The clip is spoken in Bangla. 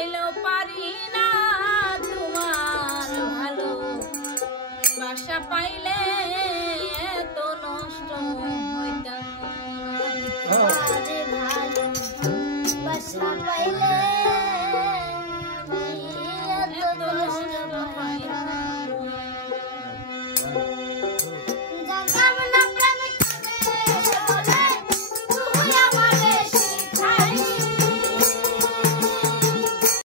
চাইলেও পারি না তোমার ভালো বাসা পাইলে এত নষ্ট হইতাম ভালো বাসা পাই